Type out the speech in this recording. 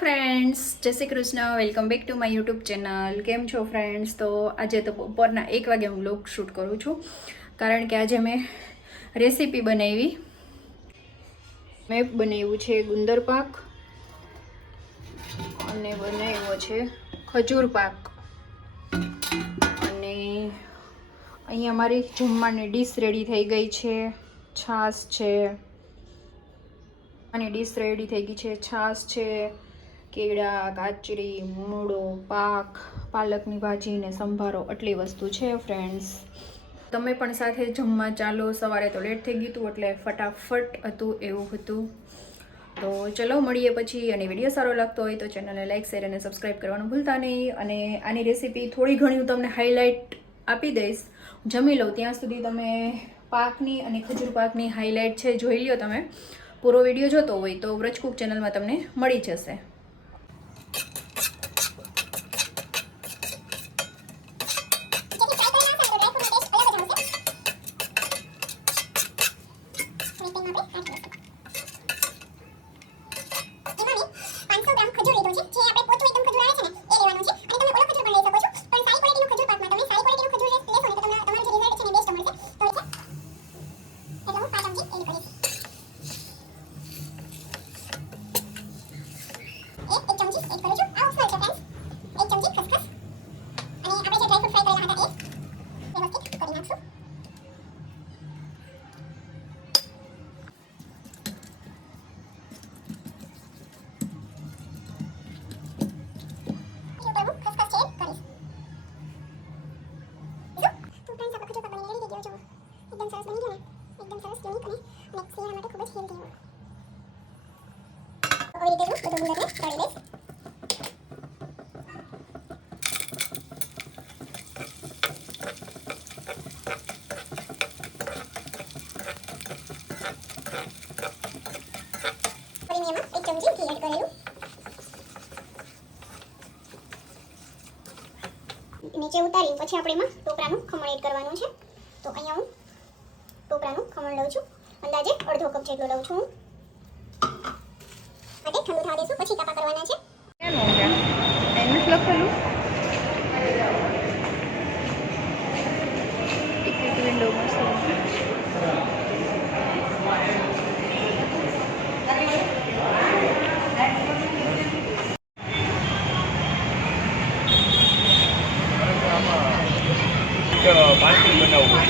Friends, જય Shri Krishna. Welcome back to my YouTube channel. કેમ છો ફ્રેન્ડ્સ? તો આજે તો બપોરના 1 વાગે હું વ્લોગ શૂટ કરું છું, કારણ કે આજે મેં રેસીપી બનાવી. મેં બનાવ્યું છે ગુંદર પાક અને બનાવ્યો છે ખજૂર પાક. અને અહીંયા મારી જમવાની ડીશ રેડી થઈ ગઈ છે. છાશ છે, અને ડીશ રેડી થઈ ગઈ છે. છાશ છે, કેળા, કાચરી, મૂળો, પાક, પાલકની ભાજી ને સંભારો, આટલી વસ્તુ છે ફ્રેન્ડ્સ. તમે પણ સાથે જમવા ચાલો. સવારે તો લેટ થઈ ગયું હતું એટલે ફટાફટ હતું એવું હતું. તો ચલો મળીએ પછી. અને વિડીયો સારો લાગતો હોય તો ચેનલને લાઈક, શેર અને સબસ્ક્રાઈબ કરવાનું ભૂલતા નહીં. અને આની રેસીપી થોડી ઘણી હું તમને હાઇલાઇટ આપી દઈશ. જમી લો ત્યાં સુધી તમે પાકની અને ખજૂર પાકની હાઇલાઇટ છે જોઈ લ્યો. તમે પૂરો વિડીયો જોતો હોય તો વ્રજકુક ચેનલમાં તમને મળી જશે. નીચે ઉતારી પછી આપણે એમાં ટોપરાનું ખમણ એડ કરવાનું છે. તો અહીંયા હું ટોપરાનું ખમણ લઉં છું. અંદાજે અડધો કપ જેટલો લઉં છું. માટે ઠંડુ થવા દેશું, પછી કાપા કરવાના છે. એનું લખેલું એક વિન્ડો મસ્ત. પાણી બનાવવું